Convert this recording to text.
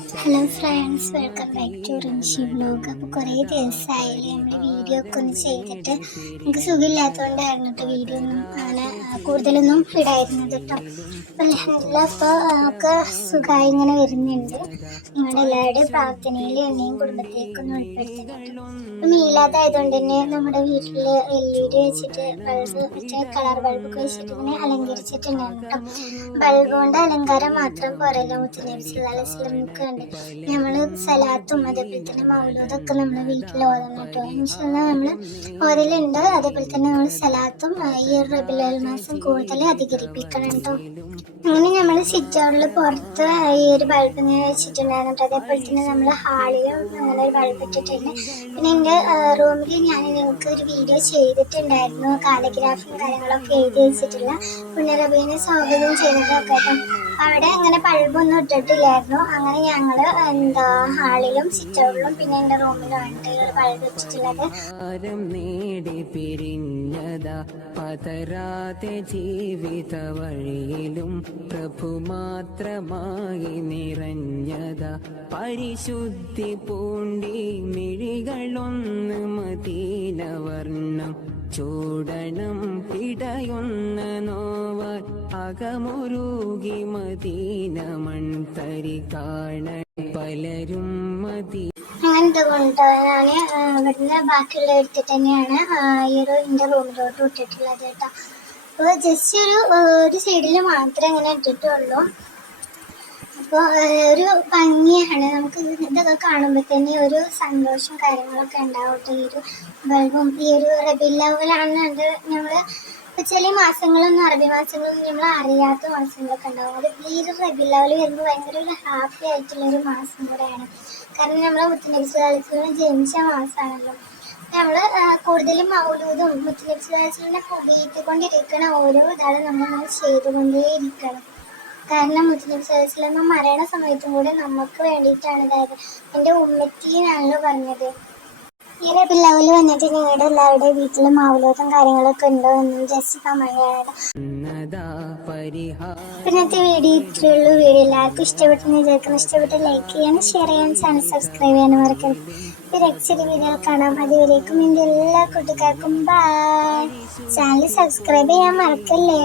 Hello friends welcome back to Rinshi vlog അപ്പോൾ കുറേ ദിവസമായില്ലേ നമ്മൾ വീഡിയോ ഒക്കെ ഒന്ന് ചെയ്തിട്ട്. എനിക്ക് സുഖമില്ലാത്തതുകൊണ്ടായിരുന്നു കേട്ടോ വീഡിയോ ഒന്നും അങ്ങനെ കൂടുതലൊന്നും ഇടായിരുന്നത് കേട്ടോ. അപ്പോൾ അലഹമില്ല അപ്പോൾ ഒക്കെ സുഖമായി ഇങ്ങനെ വരുന്നുണ്ട്. നിങ്ങളുടെ എല്ലാവരുടെയും പ്രാർത്ഥനയിൽ എന്നെയും കുടുംബത്തേക്കൊന്നും ഉൾപ്പെടുത്തുന്നുണ്ട് അപ്പം മീലാതായതുകൊണ്ട് തന്നെ നമ്മുടെ വീട്ടിൽ എൽ ഇ ഡി വെച്ചിട്ട് ബൾബ് മറ്റേ കളർ ബൾബൊക്കെ വെച്ചിട്ട് ഇങ്ങനെ അലങ്കരിച്ചിട്ടുണ്ടായിരുന്നു കേട്ടോ. ബൾബ് കൊണ്ട് അലങ്കാരം മാത്രം പോരല്ലോ മുത്തനബി സല്ലല്ലാഹു അലൈഹി നമ്മൾ സലാത്തും അതേപോലെ തന്നെ മൗലൂദൊക്കെ നമ്മൾ വീട്ടിൽ ഓതണം കേട്ടോ ഇൻഷാല്ലാ നമ്മൾ ഓതലുണ്ട് അതേപോലെ തന്നെ നമ്മൾ സലാത്തും ഈ റബിലൽ മാസം കൂടുതൽ അധികരിപ്പിക്കണം കേട്ടോ അങ്ങനെ നമ്മൾ സിറ്റൗട്ടിൽ പുറത്ത് ഈ ഒരു ബൾബ് ഇങ്ങനെ വെച്ചിട്ടുണ്ടായിരുന്നു അതേപോലെ തന്നെ നമ്മൾ ഹാളിലും അങ്ങനെ ഒരു ബൾബ് ഇട്ടിട്ടുണ്ട്. പിന്നെ എന്റെ റൂമിൽ ഞാൻ നിങ്ങൾക്ക് ഒരു വീഡിയോ ചെയ്തിട്ടുണ്ടായിരുന്നു. കാലഗ്രാഫും കാര്യങ്ങളൊക്കെ എഴുതി വെച്ചിട്ടുള്ള. പുനരഭിനെ സ്വാഗതം ചെയ്തതൊക്കെ അവിടെ അങ്ങനെ ബൾബൊന്നും ഇട്ടിട്ടില്ലായിരുന്നു. അങ്ങനെ ഞങ്ങൾ എന്താ ഹാളിലും സിറ്റൗട്ടിലും പിന്നെ എന്റെ റൂമിലും ബൾബ് വെച്ചിട്ടുള്ളത്. ജീവിത വഴിയിലും പ്രഭു മാത്രമായി നിറഞ്ഞത. പരിശുദ്ധി പൂണ്ടി മിഴികളൊന്ന് മതീനവർണം ചൂടണം പിടയുന്ന നോവർ അകമുരുകി മദീന മൺതരി കാണ പലരും മദീ അങ്ങനത്തെ കൊണ്ട് ഞാൻ ഇവിടുന്ന് ബാക്കിയുള്ള എടുത്തിട്ട് തന്നെയാണ് ഈ ഒരു എന്റെ റൂമിലോട്ട് വിട്ടിട്ടുള്ളത് കേട്ടോ. അപ്പോൾ ജസ്റ്റ് ഒരു ഒരു സൈഡിൽ മാത്രമേ അങ്ങനെ ഇട്ടിട്ടുള്ളൂ. അപ്പോൾ ഒരു ഭംഗിയാണ്. നമുക്ക് ഇത് ഇതൊക്കെ കാണുമ്പോൾ തന്നെ ഒരു സന്തോഷം കാര്യങ്ങളൊക്കെ ഉണ്ടാവട്ടെ ഈ ഒരു ബൾബും. ഈ ഒരു റബി ലവലാണ് നമ്മൾ ഇപ്പോൾ ചില മാസങ്ങളൊന്നും അറബി മാസങ്ങളൊന്നും നമ്മൾ അറിയാത്ത മാസങ്ങളൊക്കെ ഉണ്ടാവും. അത് ഈ ഒരു റബി ലവൽ വരുമ്പോൾ ഭയങ്കര ഒരു ഹാപ്പി ആയിട്ടുള്ള ഒരു മാസം കൂടെയാണ്. കാരണം നമ്മളെ മുത്തനബി സുലാസിലും ജനിച്ച മാസമാണല്ലോ. നമ്മൾ കൂടുതലും മൗലൂദും മുത്തനബി പുകയിട്ടുകൊണ്ടിരിക്കണ ഓരോ ഇതാണ് നമ്മൾ ചെയ്തുകൊണ്ടേയിരിക്കണം. കാരണം മുസ്ലിം സദസ്സിലൊന്നും മരണ സമയത്തും കൂടെ നമുക്ക് വേണ്ടിയിട്ടാണ് അതായത് എന്റെ ഉമ്മത്തിനാണല്ലോ പറഞ്ഞത്. ഈ റബില്ലാവിൽ വന്നിട്ട് നിങ്ങളുടെ എല്ലാവരുടെ വീട്ടിൽ മാവുലോത്തും കാര്യങ്ങളൊക്കെ ഉണ്ടോ എന്നും ജസ്റ്റ് കമന്റ് ചെയ്യണം ഇന്നത്തെ വീഡിയോ ഇത്രയേ ഉള്ളൂ. വീഡിയോ എല്ലാവർക്കും ഇഷ്ടപ്പെട്ടെന്ന് വിചാരിക്കുന്നു. ഇഷ്ടപ്പെട്ട് ലൈക്ക് ചെയ്യാനും ഷെയർ ചെയ്യാനും ചാനൽ സബ്സ്ക്രൈബ് ചെയ്യാനും മറക്കരുത്. ഒരു എക്സിറ്റ് വീഡിയോ കാണാം. അതുവരേക്കും എന്റെ എല്ലാ കൂട്ടുകാർക്കും ബൈ ചാനൽ സബ്സ്ക്രൈബ് ചെയ്യാൻ മറക്കല്ലേ?